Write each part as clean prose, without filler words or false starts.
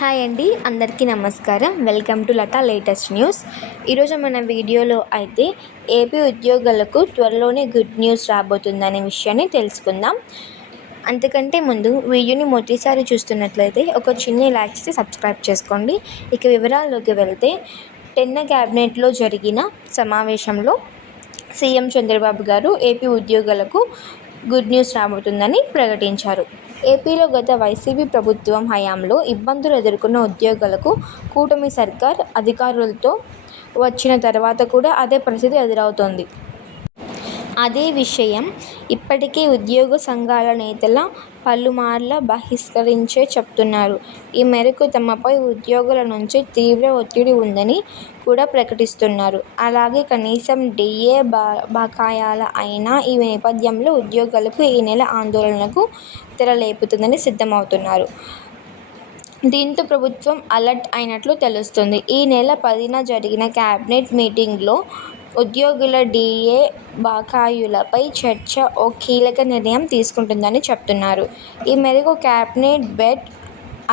Hi అండి, అందరికీ నమస్కారం. Welcome to Latha latest news. ఈరోజు మన వీడియోలో అయితే ఏపీ ఉద్యోగులకు త్వరలోనే గుడ్ న్యూస్ రాబోతుందనే విషయాన్ని తెలుసుకుందాం. అంతకంటే ముందు వీడియోని మొదటిసారి చూస్తున్నట్లయితే ఒక చిన్న లైక్ చేసి సబ్స్క్రైబ్ చేసుకోండి. ఇక వివరాల్లోకి వెళ్తే క్యాబినెట్లో జరిగిన సమావేశంలో సీఎం చంద్రబాబు గారు ఏపీ ఉద్యోగులకు గుడ్ న్యూస్ రాబోతుందని ప్రకటించారు. ఏపీలో గత వైసీపీ ప్రభుత్వం హయాంలో ఇబ్బందులు ఎదుర్కొన్న ఉద్యోగులకు కూటమి సర్కార్ అధికారులతో వచ్చిన తర్వాత కూడా అదే పరిస్థితి ఎదురవుతోంది. అదే విషయం ఇప్పటికే ఉద్యోగ సంఘాల నేతల పలుమార్లు బహిష్కరించే చెప్తున్నారు. ఈ మేరకు తమపై ఉద్యోగుల నుంచి తీవ్ర ఒత్తిడి ఉందని కూడా ప్రకటిస్తున్నారు. అలాగే కనీసం డిఏ బకాయిల అయినా ఈ నేపథ్యంలో ఉద్యోగులకు ఈ నెల ఆందోళనకు తెరలేపుతుందని సిద్ధమవుతున్నారు. దీంతో ప్రభుత్వం అలర్ట్ అయినట్లు తెలుస్తోంది. ఈ నెల 10న జరిగిన కేబినెట్ మీటింగ్లో ఉద్యోగుల డిఏ బకాయిలపై చర్చ ఓ కీలక నిర్ణయం తీసుకుంటుందని చెప్తున్నారు. ఈ మేరకు కేబినెట్ బెడ్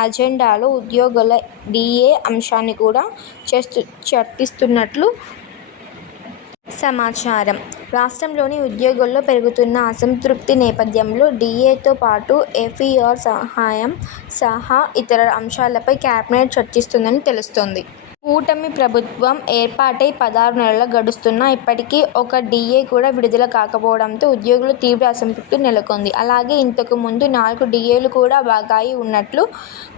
అజెండాలో ఉద్యోగుల డిఏ అంశాన్ని కూడా చర్చిస్తున్నట్లు సమాచారం. రాష్ట్రంలోని ఉద్యోగుల్లో పెరుగుతున్న అసంతృప్తి నేపథ్యంలో డిఏతో పాటు ఎఫ్ఈఆర్ సహా ఇతర అంశాలపై కేబినెట్ చర్చిస్తుందని తెలుస్తోంది. కూటమి ప్రభుత్వం ఏర్పాటై 16 నెలలు గడుస్తున్నా ఇప్పటికీ ఒక్క డిఏ కూడా విడుదల కాకపోవడంతో ఉద్యోగుల్లో తీవ్ర అసంతృప్తి నెలకొంది. అలాగే ఇంతకు ముందు 4 డిఏలు కూడా బకాయి ఉన్నట్లు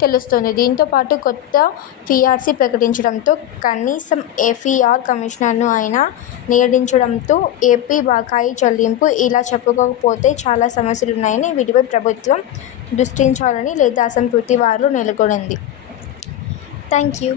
తెలుస్తోంది. దీంతో పాటు కొత్త పీఆర్సీ ప్రకటించడంతో కనీసం ఎఫ్ఈఆర్ కమిషనర్ను అయినా నియమించడంతో ఏపీ బకాయి చెల్లింపు ఇలా చెప్పుకోకపోతే చాలా సమస్యలున్నాయని వీటిపై ప్రభుత్వం దృష్టించాలని లేదా అసంతృప్తి వారిలో నెలకొంది. Thank you.